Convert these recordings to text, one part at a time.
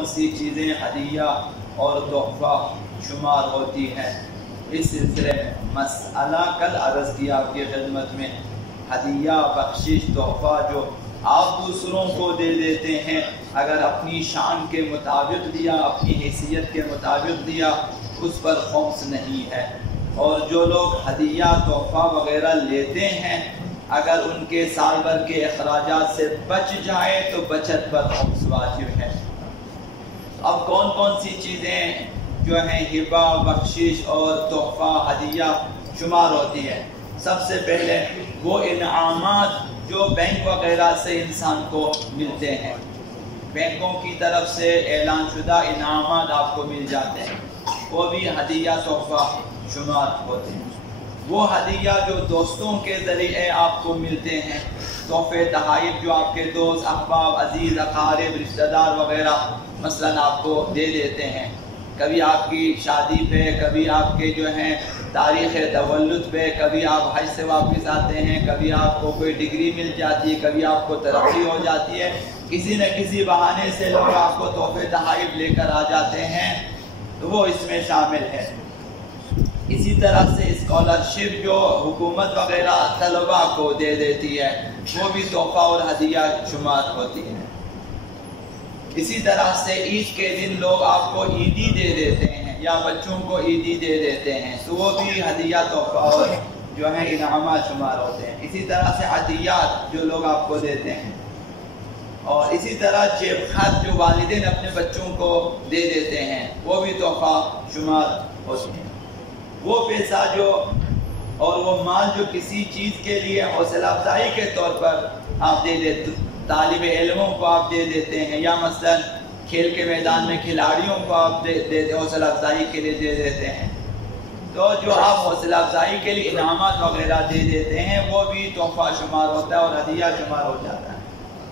کون سی چیزیں ہدیہ اور تحفہ شمار ہوتی ہیں، اس سلسلے میں مسئلہ کل عرض کیا آپ کی خدمت میں۔ ہدیہ، بخشش، تحفہ جو آپ دوسروں کو دے دیتے ہیں، اگر اپنی شان کے مطابق دیا، اپنی حیثیت کے مطابق دیا، اس پر خمس نہیں ہے۔ اور جو لوگ ہدیہ، تحفہ وغیرہ لیتے ہیں، اگر ان کے سال بھر کے اخراجات سے بچ جائے تو بچت پر خمس واجب ہے۔ اب کون کون سی چیزیں جو ہیں ہبہ، بخشش اور تحفہ، ہدیہ شمار ہوتی ہے؟ سب سے پہلے وہ انعامات جو بینک وغیرہ سے انسان کو ملتے ہیں، بینکوں کی طرف سے اعلان شدہ انعامات آپ کو مل جاتے ہیں، وہ بھی ہدیہ، تحفہ شمار ہوتے ہیں۔ وہ ہدیہ جو دوستوں کے ذریعے آپ کو ملتے ہیں، تحفے، تحائف جو آپ کے دوست، احباب، عزیز، اقارب، رشتہ دار وغیرہ مثلاً آپ کو دے دیتے ہیں، کبھی آپ کی شادی پہ، کبھی آپ کے جو ہیں تاریخ تولد پہ، کبھی آپ حج سے واپس آتے ہیں، کبھی آپ کو کوئی ڈگری مل جاتی ہے، کبھی آپ کو ترقی ہو جاتی ہے، کسی نہ کسی بہانے سے لوگ آپ کو تحفے تحائف لے کر آ جاتے ہیں، تو وہ اس میں شامل ہے۔ اسی طرح سے اسکالرشپ جو حکومت وغیرہ طلباء کو دے دیتی ہے، وہ بھی تحفہ اور ہدیہ شمار ہوتی ہے۔ اسی طرح سے عید کے دن لوگ آپ کو عیدی دے دیتے ہیں یا بچوں کو عیدی دے دیتے ہیں، تو وہ بھی ہدیہ، تحفہ اور جو ہے انعامات شمار ہوتے ہیں۔ اسی طرح سے عطیات جو لوگ آپ کو دیتے ہیں، اور اسی طرح جیب خط جو والدین اپنے بچوں کو دے دیتے ہیں، وہ بھی تحفہ شمار ہوتے ہیں۔ وہ پیسہ جو اور وہ مال جو کسی چیز کے لیے حوصلہ افزائی کے طور پر آپ دے دیتے، طالب علموں کو آپ دے دیتے ہیں، یا مثلا کھیل کے میدان میں کھلاڑیوں کو آپ حوصلہ افزائی کے لیے دے دیتے ہیں، تو جو آپ حوصلہ افزائی کے لیے انعامات وغیرہ دے دیتے ہیں، وہ بھی تحفہ شمار ہوتا ہے اور ہدیہ شمار ہو جاتا ہے۔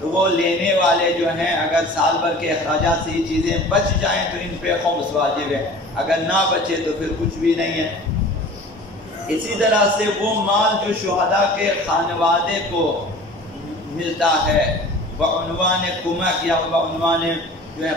تو وہ لینے والے جو ہیں، اگر سال بھر کے اخراجات سے یہ چیزیں بچ جائیں تو ان پہ خمس واجب ہے، اگر نہ بچے تو پھر کچھ بھی نہیں ہے۔ اسی طرح سے وہ مال جو شہداء کے خانوادے کو ملتا ہے بعنوان کمک یا بعنوان جو ہے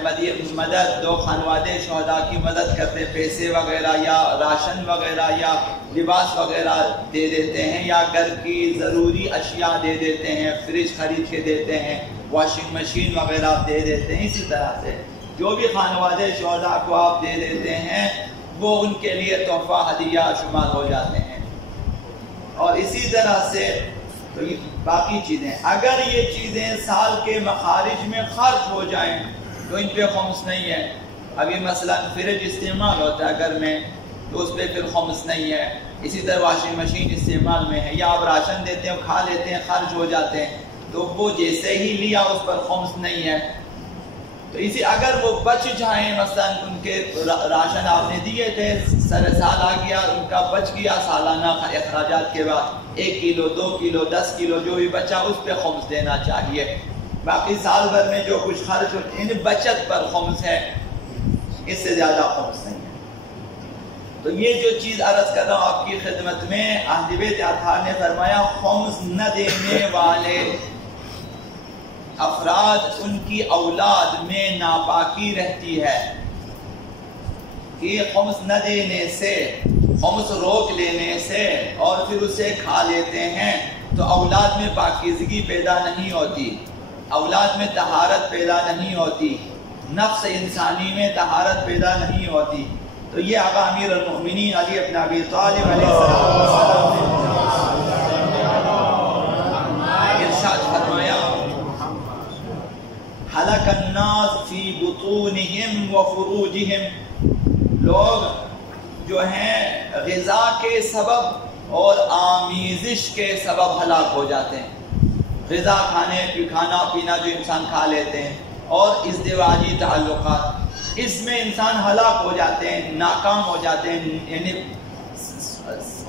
مدد، دو خانوادے شہداء کی مدد کرتے، پیسے وغیرہ یا راشن وغیرہ یا لباس وغیرہ دے دیتے ہیں، یا گھر کی ضروری اشیاء دے دیتے ہیں، فریج خرید کے دیتے ہیں، واشنگ مشین وغیرہ دے دیتے ہیں۔ اسی طرح سے جو بھی خانوادے شہداء کو آپ دے دیتے ہیں، وہ ان کے لیے تحفہ، ہدیہ شمار ہو جاتے ہیں۔ اور اسی طرح سے تو یہ باقی چیزیں، اگر یہ چیزیں سال کے مخارج میں خرچ ہو جائیں تو ان پہ خمس نہیں ہے۔ ابھی مثلا فریج استعمال ہوتا ہے گھر میں، تو اس پہ پھر خمس نہیں ہے۔ اسی طرح واشنگ مشین استعمال میں ہے، یا آپ راشن دیتے ہیں، کھا لیتے ہیں، خرچ ہو جاتے ہیں، تو وہ جیسے ہی لیا اس پر خمس نہیں ہے۔ تو اسی اگر وہ بچ جائیں، مثلا ان کے راشن آپ نے دیے تھے، سال آ گیا، ان کا بچ گیا سالانہ اخراجات کے بعد 1 کلو، 2 کلو، 10 کلو جو بھی بچا اس پہ خمس دینا چاہیے۔ باقی سال بھر میں جو کچھ خرچ ان بچت پر خمس ہے، اس سے زیادہ خمس نہیں ہے۔ تو یہ جو چیز عرض کر رہا ہوں آپ کی خدمت میں، اہل بیت اطہار نے فرمایا خمس نہ دینے والے افراد، ان کی اولاد میں ناپاکی رہتی ہے کہ خمس نہ دینے سے، خمس روک لینے سے اور پھر اسے کھا لیتے ہیں تو اولاد میں پاکیزگی پیدا نہیں ہوتی، اولاد میں طہارت پیدا نہیں ہوتی، نفس انسانی میں طہارت پیدا نہیں ہوتی۔ تو یہ آقا امیر المؤمنین علی ابن ابی طالب علیہ السلام نے ارشاد فرمایا، ہلک الناس فی بطونہم و فروجہم، لوگ جو ہیں غذا کے سبب اور آمیزش کے سبب ہلاک ہو جاتے ہیں۔ غذا کھانا پینا جو انسان کھا لیتے ہیں، اور ازدواجی تعلقات، اس میں انسان ہلاک ہو جاتے ہیں، ناکام ہو جاتے ہیں، یعنی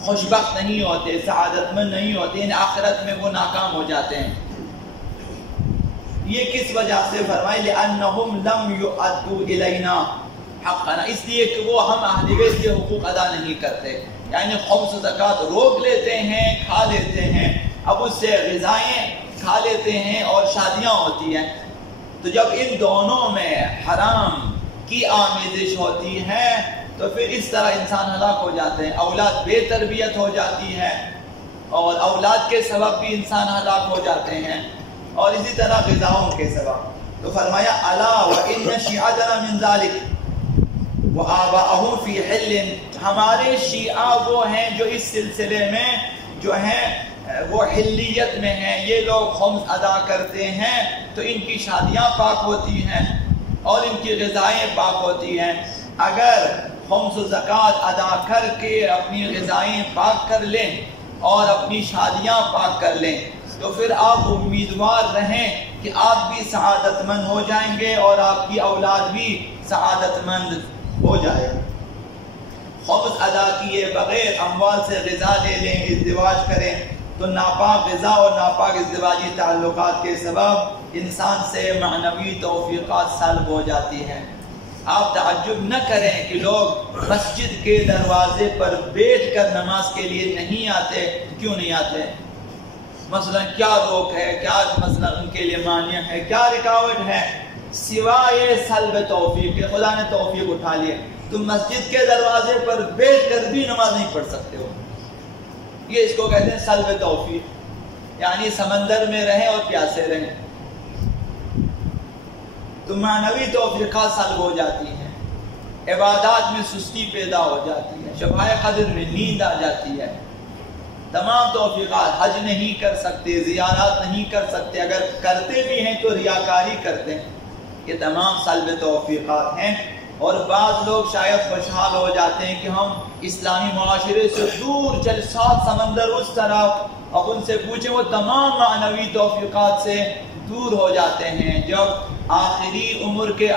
خوشبخت نہیں ہوتے، سعادت مند نہیں ہوتے، یعنی آخرت میں وہ ناکام ہو جاتے ہیں۔ یہ کس وجہ سے فرمائے؟ لأنہم لم یؤدوا الینا حقنا، اس لیے کہ وہ ہم اہل بیت کے حقوق ادا نہیں کرتے، یعنی خمس زکوٰۃ روک لیتے ہیں، کھا لیتے ہیں، اب اس سے غذائیں کھا لیتے ہیں اور شادیاں ہوتی ہیں، تو جب ان دونوں میں حرام کی آمیزش ہوتی ہے تو پھر اس طرح انسان ہلاک ہو جاتے ہیں، اولاد بے تربیت ہو جاتی ہے اور اولاد کے سبب بھی انسان ہلاک ہو جاتے ہیں، اور اسی طرح غذاؤں کے سبب۔ تو فرمایا الا وان شیعتنا من ذلک وآباءهم فی حل، ہمارے شیعہ وہ ہیں جو اس سلسلے میں جو ہیں وہ حلیت میں ہیں، یہ لوگ خمس ادا کرتے ہیں تو ان کی شادیاں پاک ہوتی ہیں اور ان کی غذائیں پاک ہوتی ہیں۔ اگر خمس و زکوٰۃ ادا کر کے اپنی غذائیں پاک کر لیں اور اپنی شادیاں پاک کر لیں تو پھر آپ امیدوار رہیں کہ آپ بھی سعادت مند ہو جائیں گے اور آپ کی اولاد بھی سعادت مند ہو جائے گا۔ خمس ادا کیے بغیر اموال سے غذا لے لیں، ازدواج کریں تو ناپاک غذا اور ناپاک ازدواجی تعلقات کے سبب انسان سے معنوی توفیقات سلب ہو جاتی ہیں۔ آپ تعجب نہ کریں کہ لوگ مسجد کے دروازے پر بیٹھ کر نماز کے لیے نہیں آتے، کیوں نہیں آتے؟ مثلا کیا روک ہے، کیا مثلا ان کے لیے مانع ہے، کیا رکاوٹ ہے؟ سوائے سلب توفیق کہ خدا نے توفیق اٹھا لیے، تم مسجد کے دروازے پر بیٹھ کر بھی نماز نہیں پڑھ سکتے ہو۔ یہ اس کو کہتے ہیں سلب توفیق، یعنی سمندر میں رہیں اور پیاسے رہیں، تو معنوی توفیقات سلب ہو جاتی ہیں، عبادات میں سستی پیدا ہو جاتی ہے، شبائے قدر میں نیند آ جاتی ہے، تمام توفیقات، حج نہیں کر سکتے، زیارات نہیں کر سکتے، اگر کرتے بھی ہیں تو ریاکاری کرتے ہیں، یہ تمام سلب توفیقات ہیں۔ اور بعض لوگ شاید خوشحال ہو جاتے ہیں کہ ہم اسلامی معاشرے سے دور چل 7 سمندر اس طرف، اب ان سے پوچھیں وہ تمام معنوی توفیقات سے دور ہو جاتے ہیں۔ جب آخری عمر کے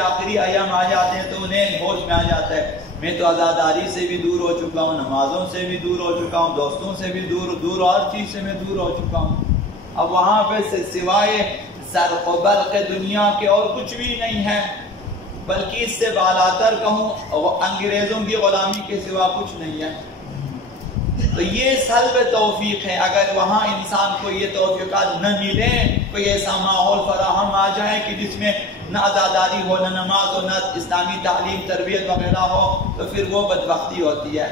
آخری ایام آ جاتے ہیں تو انہیں ہوش میں آ جاتا ہے میں تو عزاداری سے بھی دور ہو چکا ہوں، نمازوں سے بھی دور ہو چکا ہوں، دوستوں سے بھی دور ہر چیز سے میں دور ہو چکا ہوں، اب وہاں پہ سوائے زرق و برق دنیا کے اور کچھ بھی نہیں ہے، بلکہ اس سے بالاتر کہوں انگریزوں کی غلامی کے سوا کچھ نہیں ہے۔ تو یہ سلب توفیق ہے، اگر وہاں انسان کو یہ توفیقات نہ ملیں، کوئی ایسا ماحول فراہم آ جائے کہ جس میں نہ عزاداری ہو، نہ نماز ہو، نہ اسلامی تعلیم تربیت وغیرہ ہو، تو پھر وہ بدبختی ہوتی ہے۔